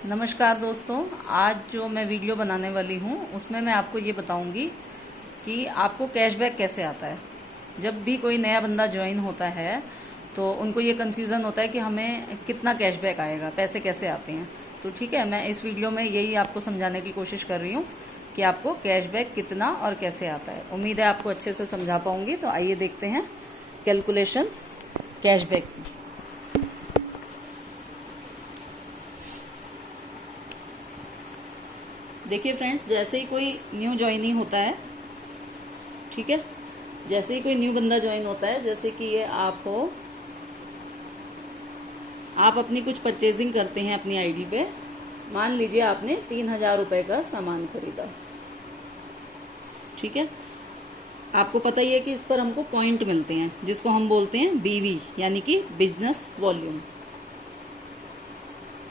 नमस्कार दोस्तों, आज जो मैं वीडियो बनाने वाली हूँ उसमें मैं आपको ये बताऊंगी कि आपको कैशबैक कैसे आता है। जब भी कोई नया बंदा ज्वाइन होता है तो उनको ये कन्फ्यूज़न होता है कि हमें कितना कैशबैक आएगा, पैसे कैसे आते हैं। तो ठीक है, मैं इस वीडियो में यही आपको समझाने की कोशिश कर रही हूँ कि आपको कैशबैक कितना और कैसे आता है। उम्मीद है आपको अच्छे से समझा पाऊंगी। तो आइए देखते हैं कैलकुलेशन कैशबैक की। देखिए फ्रेंड्स, जैसे ही कोई न्यू ज्वाइनिंग होता है, ठीक है, जैसे ही कोई न्यू बंदा ज्वाइन होता है, जैसे कि ये आप हो, आप अपनी कुछ परचेजिंग करते हैं अपनी आईडी पे। मान लीजिए आपने 3,000 रुपए का सामान खरीदा, ठीक है। आपको पता ही है कि इस पर हमको पॉइंट मिलते हैं जिसको हम बोलते हैं बीवी, यानी कि बिजनेस वॉल्यूम।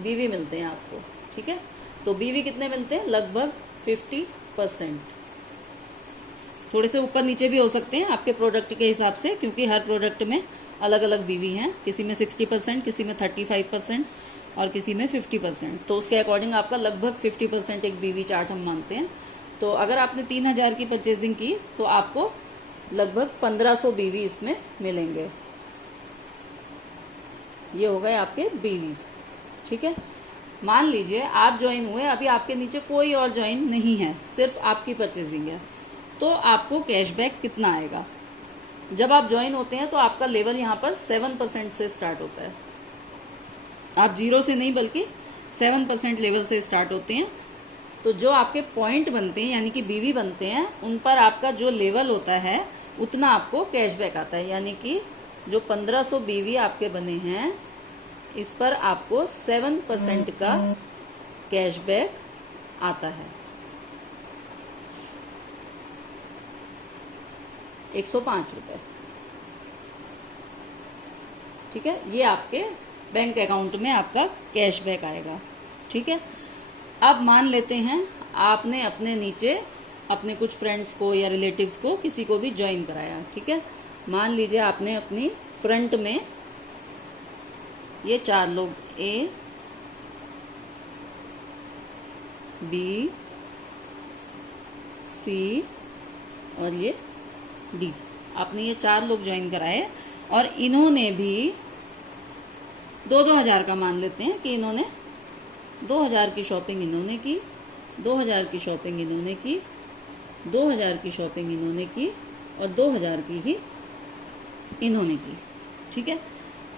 बीवी मिलते हैं आपको, ठीक है। तो बीवी कितने मिलते हैं? लगभग 50%। थोड़े से ऊपर नीचे भी हो सकते हैं आपके प्रोडक्ट के हिसाब से, क्योंकि हर प्रोडक्ट में अलग अलग बीवी हैं। किसी में 60%, किसी में 35% और किसी में 50%। तो उसके अकॉर्डिंग आपका लगभग 50% एक बीवी चार्ट हम मानते हैं। तो अगर आपने 3,000 की परचेजिंग की तो आपको लगभग 1,500 बीवी इसमें मिलेंगे। ये हो गए आपके बीवी, ठीक है। मान लीजिए आप ज्वाइन हुए, अभी आपके नीचे कोई और ज्वाइन नहीं है, सिर्फ आपकी परचेजिंग है, तो आपको कैशबैक कितना आएगा? जब आप ज्वाइन होते हैं तो आपका लेवल यहाँ पर 7% से स्टार्ट होता है। आप 0 से नहीं बल्कि 7% लेवल से स्टार्ट होते हैं। तो जो आपके पॉइंट बनते हैं यानी कि बीवी बनते हैं, उन पर आपका जो लेवल होता है उतना आपको कैशबैक आता है। यानी कि जो 1,500 बीवी आपके बने हैं, इस पर आपको 7% का कैशबैक आता है। 105 रुपए, ठीक है। ये आपके बैंक अकाउंट में आपका कैशबैक आएगा, ठीक है। अब मान लेते हैं आपने अपने नीचे अपने कुछ फ्रेंड्स को या रिलेटिव्स को, किसी को भी ज्वाइन कराया, ठीक है। मान लीजिए आपने अपनी फ्रंट में ये 4 लोग, ए, बी, सी और ये डी, आपने ये 4 लोग ज्वाइन कराए और इन्होंने भी 2-2 हजार का मान लेते हैं कि इन्होंने 2,000 की शॉपिंग इन्होंने की, 2,000 की शॉपिंग इन्होंने की, 2,000 की शॉपिंग इन्होंने की और 2,000 की ही इन्होंने की, ठीक है।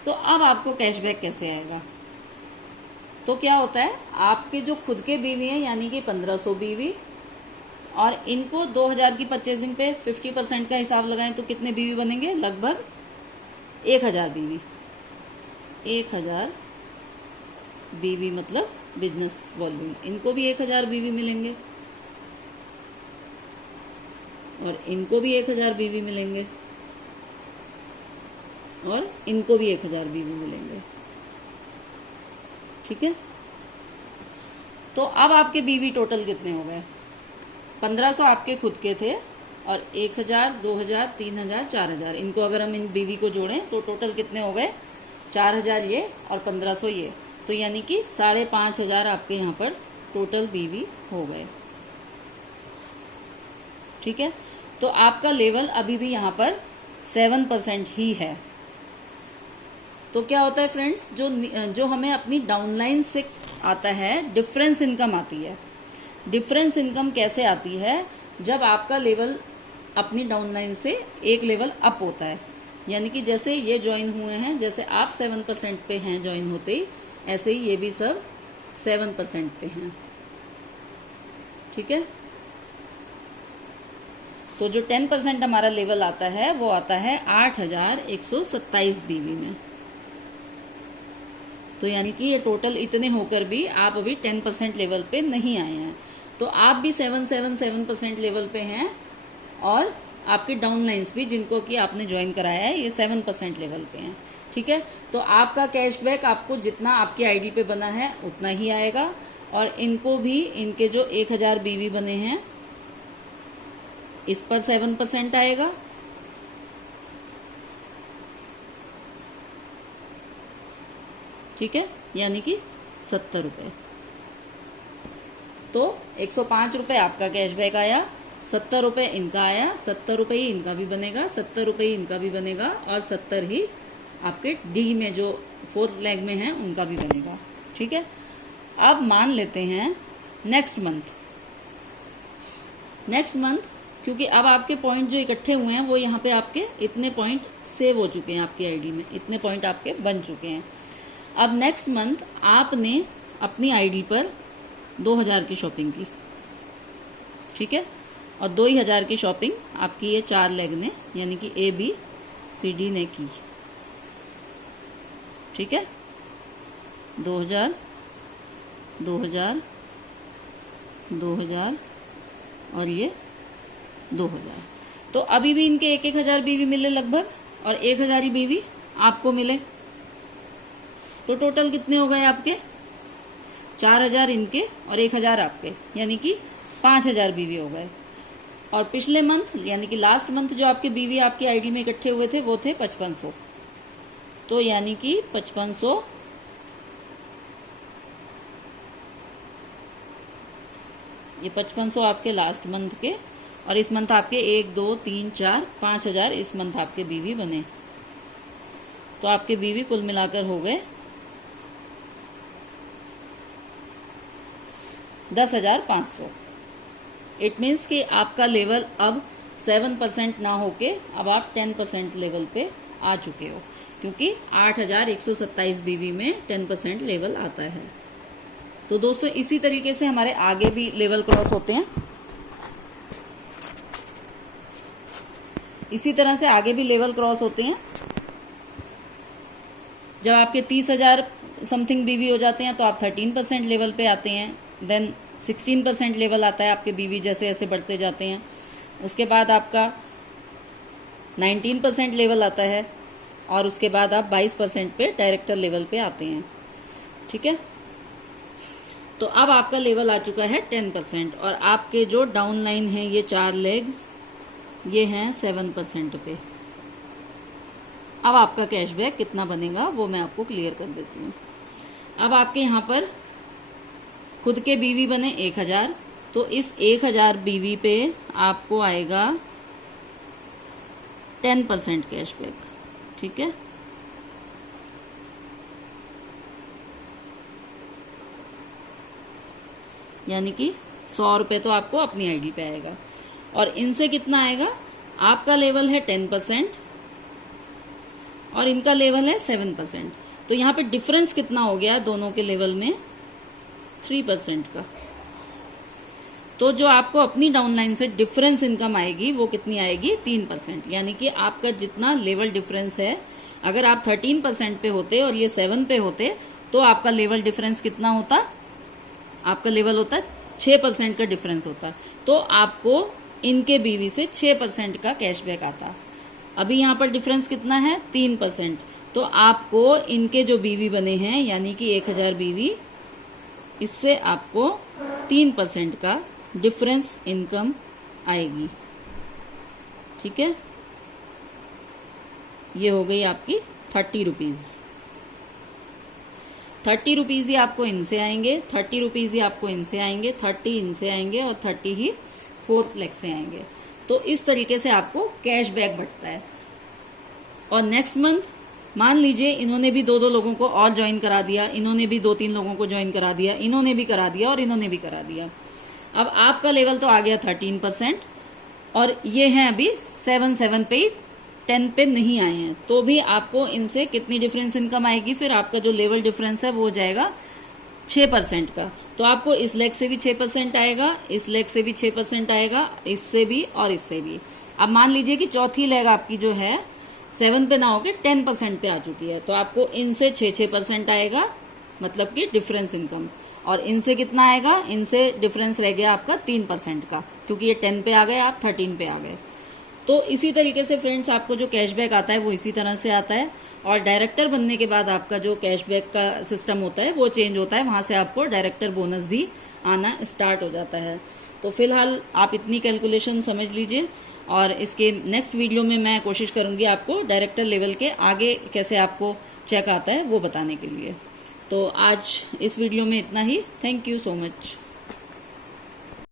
तो अब आपको कैशबैक कैसे आएगा? तो क्या होता है, आपके जो खुद के बीवी हैं यानी कि 1,500 बीवी, और इनको 2,000 की परचेजिंग पे 50% का हिसाब लगाएं तो कितने बीवी बनेंगे? लगभग 1,000 बीवी। 1,000 बीवी मतलब बिजनेस वॉल्यूम। इनको भी 1,000 बीवी मिलेंगे और इनको भी 1,000 बीवी मिलेंगे और इनको भी 1,000 बीवी मिलेंगे, ठीक है। तो अब आपके बीवी टोटल कितने हो गए? 1,500 आपके खुद के थे और 1,000, 2,000, 3,000, 4,000। इनको अगर हम इन बीवी को जोड़ें तो टोटल कितने हो गए? 4,000 ये और 1,500 ये। तो यानी कि 5,500 आपके यहाँ पर टोटल बीवी हो गए, ठीक है। तो आपका लेवल अभी भी यहाँ पर 7% ही है। तो क्या होता है फ्रेंड्स, जो हमें अपनी डाउनलाइन से आता है, डिफरेंस इनकम आती है। डिफरेंस इनकम कैसे आती है? जब आपका लेवल अपनी डाउनलाइन से एक लेवल अप होता है। यानी कि जैसे ये ज्वाइन हुए हैं, जैसे आप 7% पे हैं ज्वाइन होते ही, ऐसे ही ये भी सब 7% पे हैं, ठीक है। तो जो 10% हमारा लेवल आता है वो आता है 8,127 बीवी में। तो यानी कि ये टोटल इतने होकर भी आप अभी 10% लेवल पे नहीं आए हैं। तो आप भी 7% लेवल पे हैं और आपकी डाउनलाइंस भी, जिनको कि आपने ज्वाइन कराया है, ये 7% लेवल पे हैं, ठीक है। तो आपका कैशबैक आपको जितना आपकी आईडी पे बना है उतना ही आएगा और इनको भी, इनके जो 1,000 बीवी बने हैं इस पर 7% आएगा, ठीक है, यानी कि 70 रुपए। तो 105 रुपये आपका कैशबैक आया, 70 रुपये इनका आया, 70 रुपये ही इनका भी बनेगा, 70 रुपये ही इनका भी बनेगा और 70 ही आपके डी में जो फोर्थ लेग में है उनका भी बनेगा। ठीक है, अब मान लेते हैं नेक्स्ट मंथ क्योंकि अब आपके पॉइंट जो इकट्ठे हुए हैं वो यहाँ पे आपके इतने पॉइंट सेव हो चुके हैं, आपकी आईडी में इतने पॉइंट आपके बन चुके हैं। अब नेक्स्ट मंथ आपने अपनी आईडी पर 2000 की शॉपिंग की, ठीक है, और 2000 की शॉपिंग आपकी ये 4 लेग ने यानी कि ABCD ने की। ठीक है, 2000 2000 2000 और ये 2000। तो अभी भी इनके 1000 बीवी मिले लगभग और 1000 ही बीवी आपको मिले, तो टोटल कितने हो गए आपके? 4000 इनके और 1000 आपके, यानी कि 5000 बीवी हो गए। और पिछले मंथ यानी कि लास्ट मंथ जो आपके बीवी आपकी आईडी में इकट्ठे हुए थे वो थे 5500, तो यानी कि 5500 ये 5500 आपके लास्ट मंथ के, और इस मंथ आपके 1 2 3 4 5000 इस मंथ आपके बीवी बने। तो आपके बीवी कुल मिलाकर हो गए 10,500। इट मीन्स कि आपका लेवल अब 7% ना होके अब आप 10% लेवल पे आ चुके हो, क्योंकि 8127 बीवी में 10% लेवल आता है। तो दोस्तों इसी तरीके से हमारे आगे भी लेवल क्रॉस होते हैं, इसी तरह से आगे भी लेवल क्रॉस होते हैं। जब आपके 30,000 समथिंग बीवी हो जाते हैं तो आप 13% लेवल पे आते हैं, देन 16% लेवल आता है आपके बीवी जैसे जैसे बढ़ते जाते हैं। उसके बाद आपका 19% लेवल आता है और उसके बाद आप 22% पे डायरेक्टर लेवल पे आते हैं। ठीक है, तो अब आपका लेवल आ चुका है 10% और आपके जो डाउन लाइन है ये 4 लेग्स ये हैं 7% पे। अब आपका कैशबैक कितना बनेगा वो मैं आपको क्लियर कर देती हूँ। अब आपके यहाँ पर खुद के बीवी बने 1000, तो इस 1000 बीवी पे आपको आएगा 10% कैशबैक। ठीक है, यानी कि 100 रुपये तो आपको अपनी आईडी पे आएगा। और इनसे कितना आएगा? आपका लेवल है 10% और इनका लेवल है 7%, तो यहाँ पे डिफरेंस कितना हो गया दोनों के लेवल में? 3% का। तो जो आपको अपनी डाउनलाइन से डिफरेंस इनकम आएगी वो कितनी आएगी? 3%। यानी कि आपका जितना लेवल डिफरेंस है, अगर आप 13% पे होते और ये 7 पे होते तो आपका लेवल डिफरेंस कितना होता? आपका लेवल होता 6% का डिफरेंस होता, तो आपको इनके बीवी से 6% का कैशबैक आता। अभी यहाँ पर डिफरेंस कितना है? 3%, तो आपको इनके जो बीवी बने हैं यानी कि 1000 बीवी, इससे आपको 3% का डिफरेंस इनकम आएगी। ठीक है, ये हो गई आपकी 30 रुपीज। 30 रुपीज ही आपको इनसे आएंगे, 30 रुपीज ही आपको इनसे आएंगे, 30 इनसे आएंगे और 30 ही फोर्थ लेग से आएंगे। तो इस तरीके से आपको कैशबैक बढ़ता है। और नेक्स्ट मंथ मान लीजिए इन्होंने भी 2-2 लोगों को और ज्वाइन करा दिया, इन्होंने भी 2-3 लोगों को ज्वाइन करा दिया, इन्होंने भी करा दिया और इन्होंने भी करा दिया। अब आपका लेवल तो आ गया 13% और ये हैं अभी 7 पे ही, 10 पे नहीं आए हैं, तो भी आपको इनसे कितनी डिफरेंस इनकम आएगी? फिर आपका जो लेवल डिफरेंस है वो हो जाएगा 6% का। तो आपको इस लेग से भी 6% आएगा, इस लेग से भी 6% आएगा, इससे भी और इससे भी। अब मान लीजिए कि चौथी लेग आपकी जो है 7 पे ना होके 10% पे आ चुकी है, तो आपको इनसे 6% आएगा, मतलब कि डिफरेंस इनकम। और इनसे कितना आएगा? इनसे डिफरेंस रह गया आपका 3% का, क्योंकि ये 10 पे आ गए, आप 13 पे आ गए। तो इसी तरीके से फ्रेंड्स आपको जो कैशबैक आता है वो इसी तरह से आता है। और डायरेक्टर बनने के बाद आपका जो कैशबैक का सिस्टम होता है वो चेंज होता है, वहां से आपको डायरेक्टर बोनस भी आना स्टार्ट हो जाता है। तो फिलहाल आप इतनी कैलकुलेशन समझ लीजिए, और इसके नेक्स्ट वीडियो में मैं कोशिश करूंगी आपको डायरेक्टर लेवल के आगे कैसे आपको चेक आता है वो बताने के लिए। तो आज इस वीडियो में इतना ही। Thank you so much.